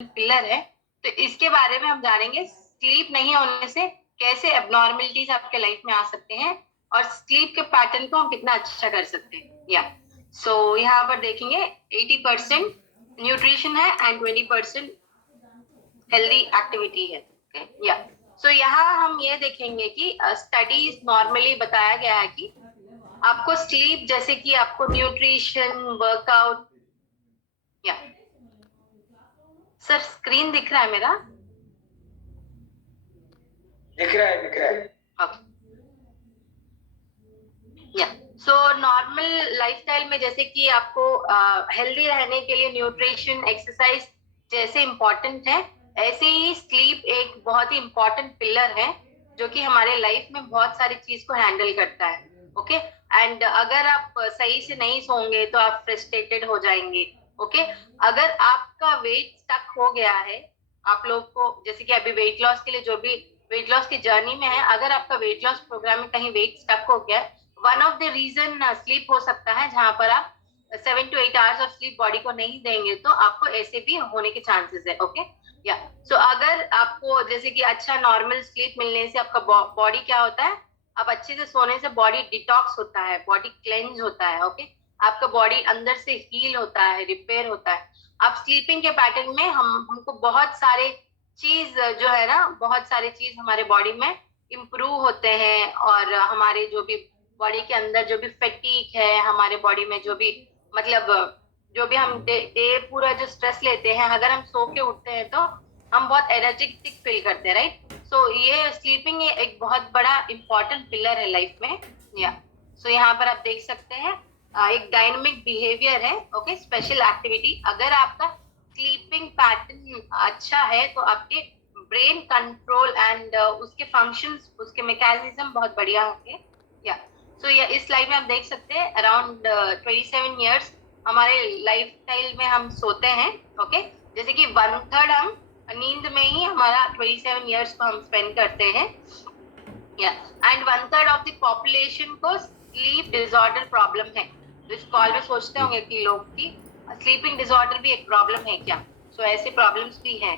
Pillar है। तो इसके बारे में हम जानेंगे स्लीप नहीं होने से कैसे एबनॉर्मलिटीज आपके लाइफ में आ सकते हैं और स्लीप के पैटर्न को हम कितना अच्छा कर सकते हैं। या यहाँ पर देखेंगे 80% न्यूट्रिशन है एंड 20% हेल्दी एक्टिविटी है। या यहाँ हम ये देखेंगे कि स्टडीज नॉर्मली बताया गया है कि आपको स्लीप जैसे कि आपको न्यूट्रिशन वर्कआउट। या सर स्क्रीन दिख रहा है मेरा? दिख रहा है। ओके। या नॉर्मल लाइफस्टाइल में जैसे कि आपको हेल्दी रहने के लिए न्यूट्रिशन एक्सरसाइज जैसे इम्पोर्टेंट है, ऐसे ही स्लीप एक बहुत ही इम्पोर्टेंट पिलर है जो कि हमारे लाइफ में बहुत सारी चीज को हैंडल करता है। ओके। एंड अगर आप सही से नहीं सोओगे तो आप फ्रस्ट्रेटेड हो जाएंगे। ओके। अगर आपका वेट स्टक हो गया है, आप लोग को जैसे कि अभी वेट लॉस के लिए जो भी वेट लॉस की जर्नी में है, अगर आपका वेट लॉस प्रोग्राम में कहीं वेट स्टक हो गया है, one of the reason sleep हो सकता है, जहां पर आप 7 to 8 hours of sleep body को नहीं देंगे तो आपको ऐसे भी होने के चांसेस है। ओके। या अगर आपको जैसे कि अच्छा नॉर्मल स्लीप मिलने से आपका बॉडी क्या होता है, आप अच्छे से सोने से बॉडी डिटॉक्स होता है, बॉडी क्लेंज होता है। ओके। आपका बॉडी अंदर से हील होता है, रिपेयर होता है। आप स्लीपिंग के पैटर्न में हमको बहुत सारे चीज जो है ना, बहुत सारे चीज हमारे बॉडी में इम्प्रूव होते हैं, और हमारे जो भी बॉडी के अंदर जो भी फैटीग है, हमारे बॉडी में जो भी मतलब जो भी हम डे पूरा जो स्ट्रेस लेते हैं, अगर हम सो के उठते हैं तो हम बहुत एनर्जेटिक फील करते हैं, राइट? ये स्लीपिंग एक बहुत बड़ा इंपॉर्टेंट पिलर है लाइफ में। या यहाँ पर आप देख सकते हैं एक डायनामिक बिहेवियर है। ओके। स्पेशल एक्टिविटी, अगर आपका स्लीपिंग पैटर्न अच्छा है तो आपके ब्रेन कंट्रोल एंड उसके फंक्शंस, उसके मैकेनिज्म बहुत बढ़िया होंगे। या इस स्लाइड में आप देख सकते हैं अराउंड 27 ईयर्स हमारे लाइफ स्टाइल में हम सोते हैं। ओके। जैसे कि 1/3 हम नींद में ही हमारा 27 ईयर्स को हम स्पेंड करते हैं। या एंड 1/3 ऑफ द पॉपुलेशन को स्लीप डिसऑर्डर प्रॉब्लम है। तो इस कॉल में सोचते होंगे कि लोग की स्लीपिंग डिसऑर्डर भी एक प्रॉब्लम है क्या? ऐसे प्रॉब्लम्स भी हैं।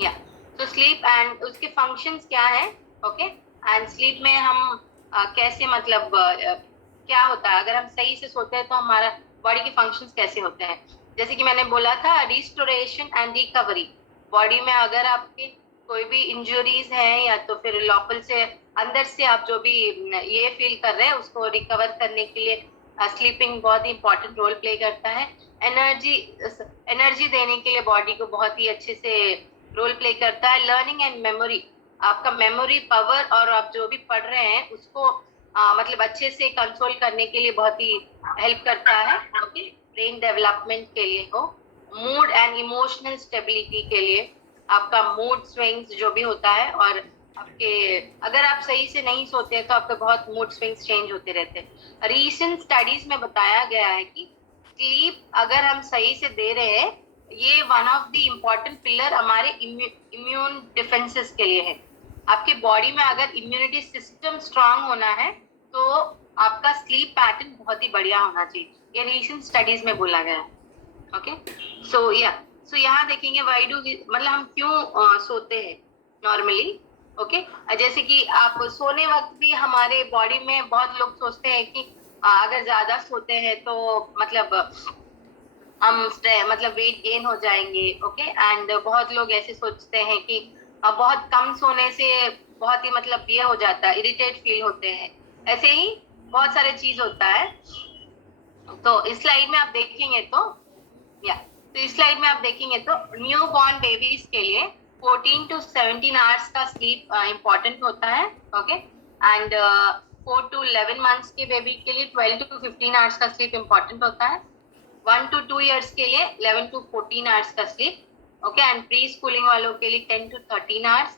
या स्लीप एंड उसके फंक्शंस क्या है? ओके। एंड स्लीप में हम कैसे मतलब क्या होता है, अगर हम सही से सोते हैं तो हमारा बॉडी के फंक्शंस कैसे होते हैं? जैसे कि मैंने बोला था, रिस्टोरेशन एंड रिकवरी। बॉडी में अगर आपके कोई भी इंजुरीज हैं या तो फिर लोकल से अंदर से आप जो भी ये फील कर रहे हैं उसको रिकवर करने के लिए स्लीपिंग बहुत ही इंपॉर्टेंट रोल प्ले करता है। एनर्जी एनर्जी देने के लिए बॉडी को बहुत ही अच्छे से रोल प्ले करता है। लर्निंग एंड मेमोरी, आपका मेमोरी पावर और आप जो भी पढ़ रहे हैं उसको मतलब अच्छे से कंट्रोल करने के लिए बहुत ही हेल्प करता है। ओके। ब्रेन डेवलपमेंट के लिए हो, मूड एंड इमोशनल स्टेबिलिटी के लिए, आपका मूड स्विंग्स जो भी होता है, और आपके अगर आप सही से नहीं सोते हैं तो आपके बहुत मूड स्विंग्स चेंज होते रहते हैं। रीसेंट स्टडीज में बताया गया है कि स्लीप अगर हम सही से दे रहे हैं, ये one of the important pillar हमारे इम्यून डिफेंसेस के लिए है। आपके बॉडी में अगर इम्यूनिटी सिस्टम स्ट्रांग होना है तो आपका स्लीप पैटर्न बहुत ही बढ़िया होना चाहिए। ये रीसेंट स्टडीज में बोला गया है। ओके। यहाँ देखेंगे वाई डू मतलब हम क्यों सोते हैं नॉर्मली। ओके। जैसे कि आप सोने वक्त भी हमारे बॉडी में बहुत लोग सोचते हैं कि अगर ज्यादा सोते हैं तो मतलब हम मतलब वेट गेन हो जाएंगे। ओके। एंड बहुत लोग ऐसे सोचते हैं कि बहुत कम सोने से बहुत ही मतलब ये हो जाता है, इरिटेट फील होते हैं। ऐसे ही बहुत सारे चीज होता है। तो इस स्लाइड में आप देखेंगे तो इस स्लाइड में आप देखेंगे तो न्यू बॉर्न बेबीज के लिए 14 to 17 आवर्स का स्लीप इंपॉर्टेंट होता है। ओके। एंड 4 to 11 मंथ्स के बेबी के लिए 12 to 15 आवर्स का स्लीप इंपॉर्टेंट होता है। 1 to 2 ईयर्स के लिए 11 to 14 आवर्स का sleep. Okay. And pre schooling वालों के लिए 10 to 13 आवर्स,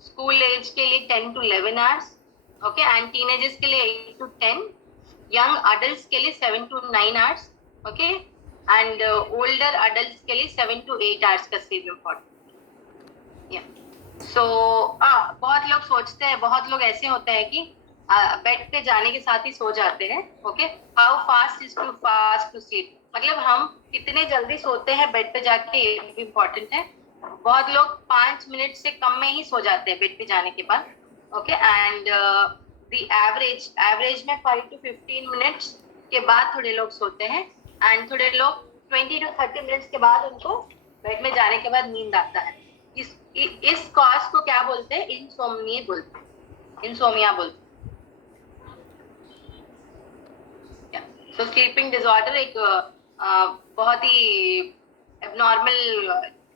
स्कूल एज के लिए 10 to 11 hours. Okay. And teenagers के लिए 8 to 10, यंग अडल्ट के लिए 7 to 9 hours. Okay. And older adult के लिए 7 to 8 आवर्स का स्लीप इम्पोर्टेंट। बहुत लोग सोचते हैं, बहुत लोग ऐसे होते हैं कि बेड पे जाने के साथ ही सो जाते हैं। Okay. How fast is too fast to sleep? मतलब हम कितने जल्दी सोते हैं बेड पे जाके, ये भी इम्पोर्टेंट है। बहुत लोग 5 मिनट से कम में ही सो जाते हैं बेड पे जाने के बाद। ओके, एंड द एवरेज में 5 to 15 मिनट्स के बाद थोड़े लोग सोते हैं, एंड थोड़े लोग 20 to 30 मिनट्स के बाद उनको बेड में जाने के बाद नींद आता है। इस कॉज को क्या बोलते हैं? इंसोम्निया बोलते हैं। सो स्लीपिंग डिसऑर्डर एक बहुत ही एबनॉर्मल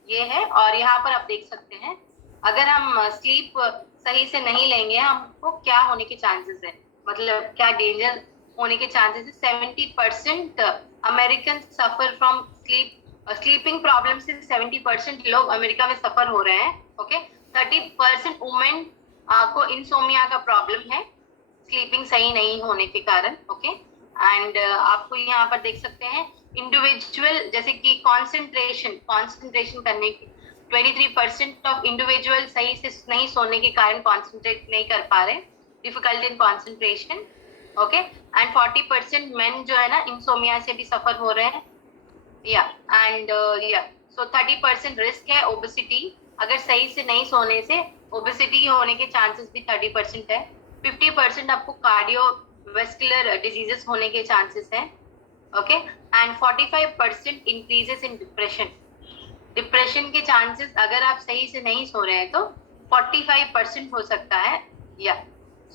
ये है। और यहाँ पर आप देख सकते हैं, अगर हम स्लीप सही से नहीं लेंगे, हमको क्या होने के चांसेस है, मतलब क्या डेंजर होने के चांसेस है। 70% American suffer from sleeping problem से 70% लोग अमेरिका में सफर हो रहे हैं। ओके, 30% वुमेन को इंसोमिया का प्रॉब्लम है, स्लीपिंग सही नहीं होने के कारण। ओके, एंड आपको यहाँ पर देख सकते हैं इंडिविजुअल, जैसे कि कॉन्सेंट्रेशन करने की 23% ऑफ इंडिविजुअल सही से नहीं सोने के कारण कॉन्सेंट्रेट नहीं कर पा रहे, difficult in concentration. Okay, and 40% main जो है ना इंसोमिया से भी सफर हो रहे हैं। एंड सो 30% रिस्क है ओबेसिटी, अगर सही से नहीं सोने से ओबेसिटी होने के चांसेस भी 30% है। 50% आपको कार्डियोवैस्कुलर डिजीजेस होने के चांसेस हैं। Okay, and 45% increases in depression के चांसेस, अगर आप सही से नहीं सो रहे हैं तो 45% हो सकता है।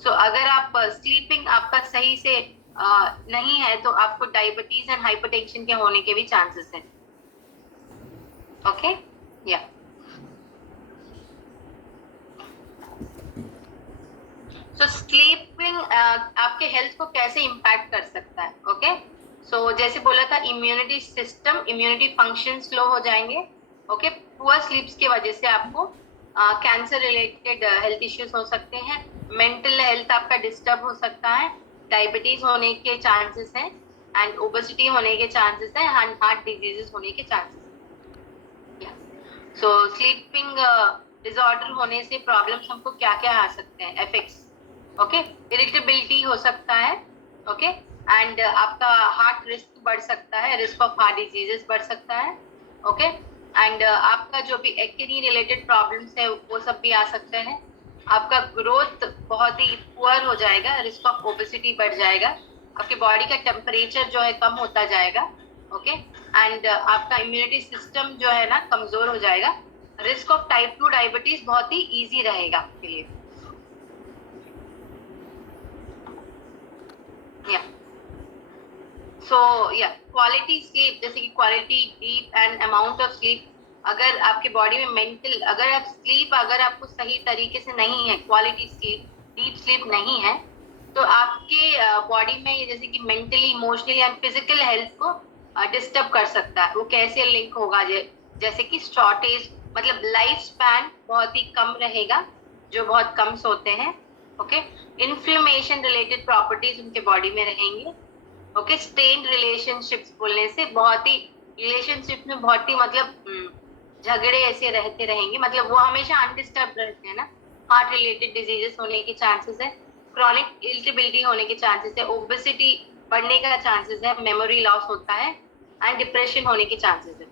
सो अगर आप स्लीपिंग आपका सही से नहीं है तो आपको डायबिटीज एंड हाइपरटेंशन के होने के भी चांसेस हैं। ओके, सो स्लीपिंग आपके हेल्थ को कैसे इम्पैक्ट कर सकता है? ओके, सो जैसे बोला था, इम्यूनिटी फंक्शन स्लो हो जाएंगे। ओके, पुअर स्लीप्स की वजह से आपको कैंसर रिलेटेड हेल्थ इश्यूज हो सकते हैं, मेंटल हेल्थ आपका डिस्टर्ब हो सकता है, डायबिटीज होने के चांसेस हैं, एंड ओबेसिटी होने के चांसेस हैं, हार्ट डिजीजेस होने के चांसेस हैं। सो स्लीपिंग डिसऑर्डर होने से प्रॉब्लम्स हमको क्या क्या आ सकते हैं, इफेक्ट्स? ओके, इरिटेबिलिटी हो सकता है। ओके, एंड आपका हार्ट रिस्क बढ़ सकता है, रिस्क ऑफ हार्ट डिजीजेस बढ़ सकता है। ओके, एंड आपका जो भी एक्ने रिलेटेड प्रॉब्लम्स है वो सब भी आ सकते हैं। आपका ग्रोथ बहुत ही पुअर हो जाएगा, रिस्क ऑफ ओबेसिटी बढ़ जाएगा, आपकी बॉडी का टेम्परेचर जो है कम होता जाएगा। ओके, एंड आपका इम्यूनिटी सिस्टम जो है ना कमजोर हो जाएगा, रिस्क ऑफ टाइप 2 डायबिटीज बहुत ही इजी रहेगा आपके लिए। सो क्वालिटी स्लीप, जैसे कि quality, deep and amount of sleep, अगर आपके बॉडी में मेंटल, अगर आपको सही तरीके से नहीं है, क्वालिटी स्लीप, डीप स्लीप नहीं है, तो आपके बॉडी में ये जैसे कि mentally, emotionally and physical health को डिस्टर्ब कर सकता है। वो कैसे लिंक होगा? जैसे कि शॉर्टेज, मतलब लाइफ स्पैन बहुत ही कम रहेगा जो बहुत कम सोते हैं। ओके, इन्फ्लेमेशन रिलेटेड प्रॉपर्टीज उनके बॉडी में रहेंगे। ओके, स्ट्रेन्ड रिलेशनशिप्स बोलने से रिलेशनशिप में बहुत ही मतलब झगड़े ऐसे रहते रहेंगे, मतलब वो हमेशा अनडिस्टर्ब रहते हैं ना। हार्ट रिलेटेड डिजीजेस होने के चांसेस है, क्रॉनिक इरिटेबिलिटी होने के चांसेस है, ओबेसिटी बढ़ने का चांसेस है, मेमोरी लॉस होता है, एंड डिप्रेशन होने के चांसेस है।